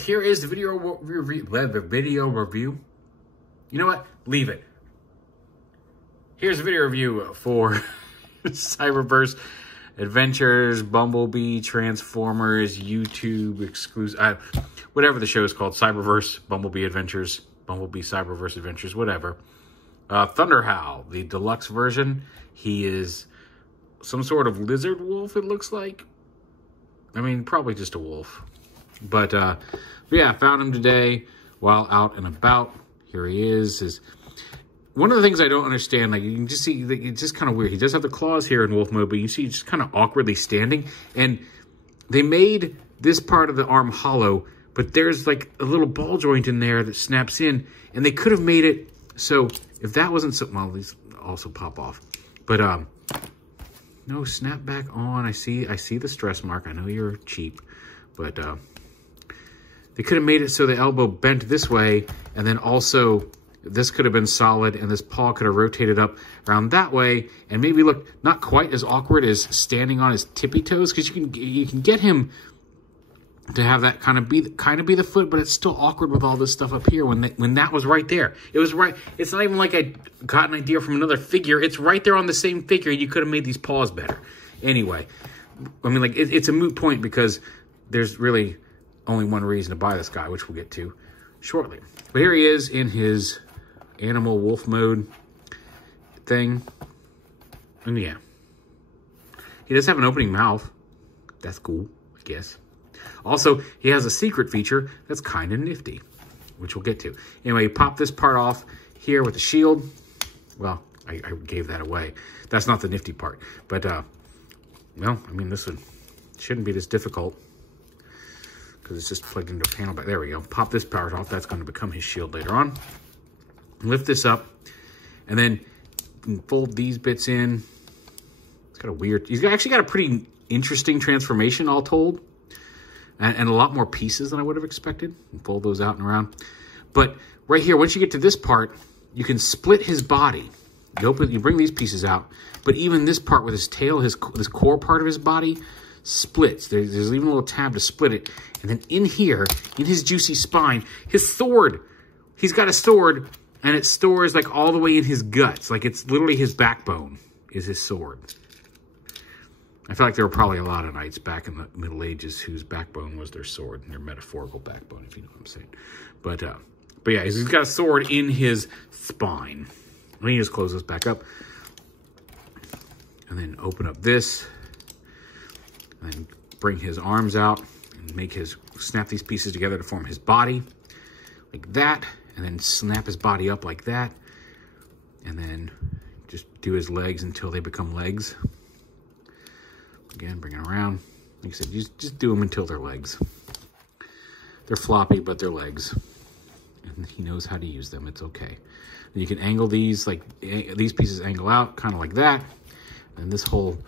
right, here is the video review. You know what? Leave it. Here's a video review for Cyberverse Adventures, Bumblebee, Transformers, YouTube exclusive, whatever the show is called, Cyberverse, Bumblebee Adventures, Bumblebee Cyberverse Adventures, whatever. Thunderhowl, the deluxe version. He is some sort of lizard wolf, it looks like. I mean, probably just a wolf. But yeah, I found him today while out and about. Here he is. One of the things I don't understand, like you can just see, like, it's just kind of weird. He does have the claws here in wolf mode, but you see he's just kind of awkwardly standing. And they made this part of the arm hollow, but there's like a little ball joint in there that snaps in. And they could have made it so if that wasn't so, well, these also pop off. But no, snap back on. I see the stress mark. I know you're cheap, but they could have made it so the elbow bent this way, and then also this could have been solid, and this paw could have rotated up around that way, and maybe look not quite as awkward as standing on his tippy toes, because you can get him to have that kind of be the foot, but it's still awkward with all this stuff up here when that was right there. It was right. It's not even like I got an idea from another figure. It's right there on the same figure. You could have made these paws better. Anyway, I mean, like it's a moot point because there's really only one reason to buy this guy, which we'll get to shortly. But here he is in his animal wolf mode thing. And yeah, he does have an opening mouth. That's cool, I guess. Also, he has a secret feature that's kind of nifty, which we'll get to. Anyway, you pop this part off here with the shield. Well, I gave that away. That's not the nifty part. But, well, I mean, this one shouldn't be this difficult because it's just plugged into a panel back. There we go. Pop this part off. That's going to become his shield later on. Lift this up, and then fold these bits in. It's got a weird... He's actually got a pretty interesting transformation, all told. And a lot more pieces than I would have expected. And fold those out and around. But right here, once you get to this part, you can split his body. You bring these pieces out, but even this part with his tail, this core part of his body, splits. There's even a little tab to split it. And then in here, in his juicy spine, his sword. He's got a sword, and it stores like all the way in his guts. Like it's literally his backbone is his sword. I feel like there were probably a lot of knights back in the Middle Ages whose backbone was their sword, their metaphorical backbone, if you know what I'm saying. But yeah, he's got a sword in his spine. Let me just close this back up. And then open up this. And then bring his arms out and snap these pieces together to form his body. Like that. And then snap his body up like that. And then just do his legs until they become legs. Again, bring it around. Like I said, just do them until they're legs. They're floppy, but they're legs. And he knows how to use them. It's okay. And you can angle these, like these pieces angle out, kind of like that. And this whole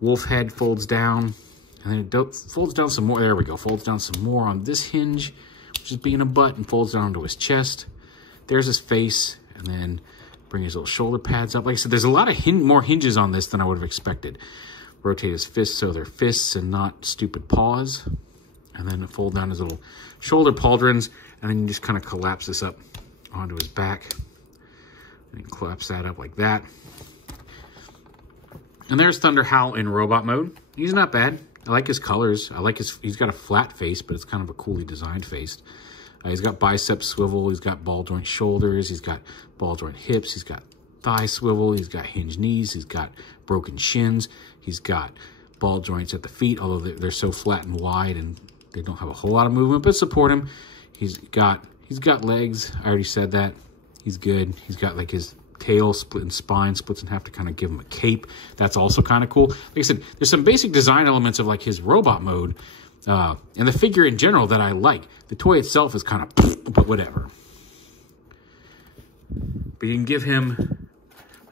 wolf head folds down. And then it folds down some more. There we go. Folds down some more on this hinge, which is being a butt, and folds down to his chest. There's his face. And then bring his little shoulder pads up. Like I said, there's a lot of more hinges on this than I would have expected. Rotate his fists so they're fists and not stupid paws. And then fold down his little shoulder pauldrons. And then you just kind of collapse this up onto his back. And collapse that up like that. And there's Thunderhowl in robot mode. He's not bad. I like his colors. He's got a flat face, but it's kind of a coolly designed face. He's got bicep swivel. He's got ball joint shoulders. He's got ball joint hips. He's got thigh swivel. He's got hinged knees. He's got broken shins. He's got ball joints at the feet, although they're so flat and wide and they don't have a whole lot of movement, but support him. He's got legs. I already said that. He's good. He's got like his tail split and spine splits in half to kind of give him a cape. That's also kind of cool. Like I said, there's some basic design elements of like his robot mode and the figure in general that I like. The toy itself is kind of, but whatever. But you can give him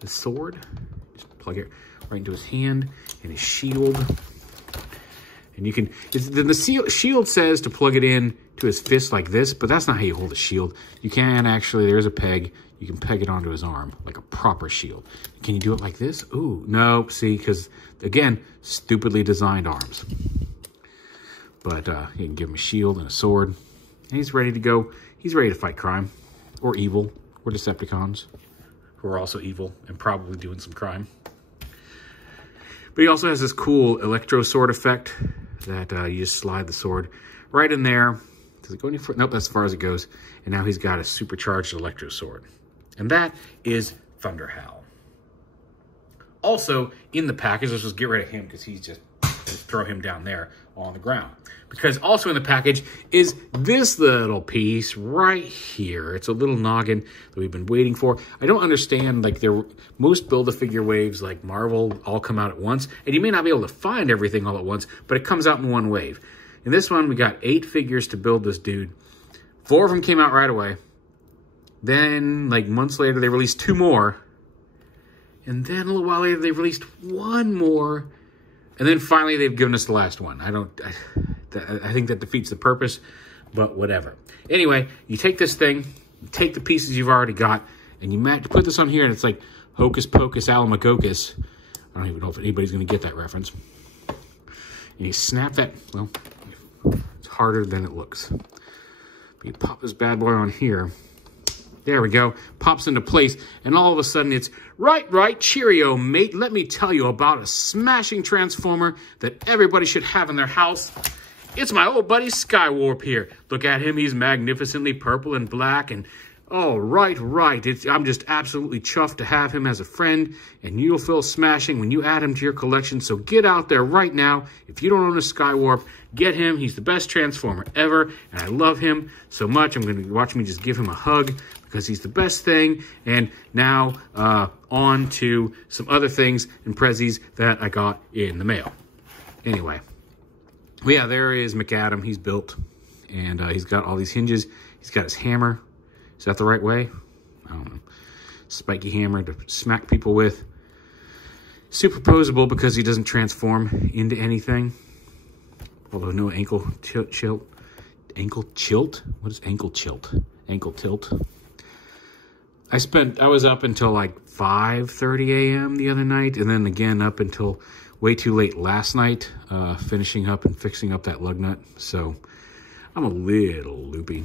the sword. Just plug it right into his hand and his shield. And you can, the shield says to plug it in to his fist like this, but that's not how you hold a shield. You can actually, there's a peg. You can peg it onto his arm like a proper shield. Can you do it like this? Ooh, no, see, because again, stupidly designed arms. But you can give him a shield and a sword. And he's ready to go. He's ready to fight crime or evil or Decepticons who are also evil and probably doing some crime. But he also has this cool Electro sword effect that you just slide the sword right in there. Does it go any further? Nope, that's as far as it goes. And now he's got a supercharged Electro sword. And that is THUNDERHOWL. Also, in the package, let's just get rid of him because he's just throw him down there on the ground. Because also in the package is this little piece right here. It's a little noggin that we've been waiting for. I don't understand, like, most Build-A-Figure waves, like Marvel, all come out at once. And you may not be able to find everything all at once, but it comes out in one wave. In this one, we got 8 figures to build this dude. 4 of them came out right away. Then, like, months later, they released 2 more. And then a little while later, they released 1 more. And then finally, they've given us the last one. I think that defeats the purpose, but whatever. Anyway, you take this thing, you take the pieces you've already got, and you put this on here, and it's like Hocus Pocus Alamagocus. I don't even know if anybody's going to get that reference. And you snap that, well, it's harder than it looks. But you pop this bad boy on here. There we go. Pops into place, and all of a sudden it's, right, cheerio, mate. Let me tell you about a smashing transformer that everybody should have in their house. It's my old buddy Skywarp here. Look at him. He's magnificently purple and black, and oh, right. I'm just absolutely chuffed to have him as a friend, and you'll feel smashing when you add him to your collection. So get out there right now. If you don't own a Skywarp, get him. He's the best Transformer ever, and I love him so much. I'm going to watch me just give him a hug because he's the best thing. And now on to some other things and prezzies that I got in the mail. Anyway, well, yeah, there is McAdam. He's built, and he's got all these hinges. He's got his hammer. Is that the right way? I don't know. Spiky hammer to smack people with. Superposable because he doesn't transform into anything. Although no ankle tilt. Ankle chilt? What is ankle chilt? Ankle tilt. I was up until like 5:30 a.m. the other night, and then again up until way too late last night, finishing up and fixing up that lug nut. So I'm a little loopy.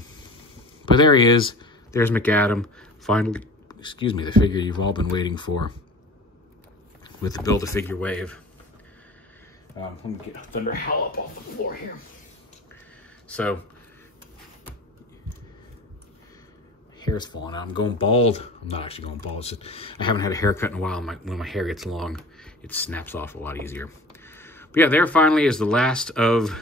But there he is. There's McAdam. Finally, excuse me, the figure you've all been waiting for with the Build-A-Figure wave. Let me get THUNDERHOWL up off the floor here. So, hair's falling out. I'm going bald. I'm not actually going bald. It's just, I haven't had a haircut in a while. When my hair gets long, it snaps off a lot easier. But yeah, there finally is the last of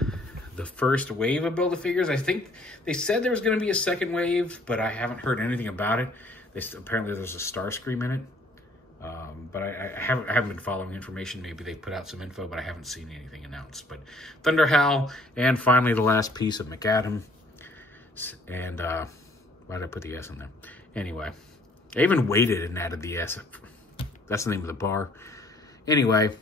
the first wave of Build-A-Figures. I think they said there was going to be a second wave, but I haven't heard anything about it. Apparently there's a Starscream in it. But I haven't been following information. Maybe they put out some info, but I haven't seen anything announced. But THUNDERHOWL, and finally the last piece of McAdam. And why did I put the S in there? Anyway, I even waited and added the S. That's the name of the bar. Anyway,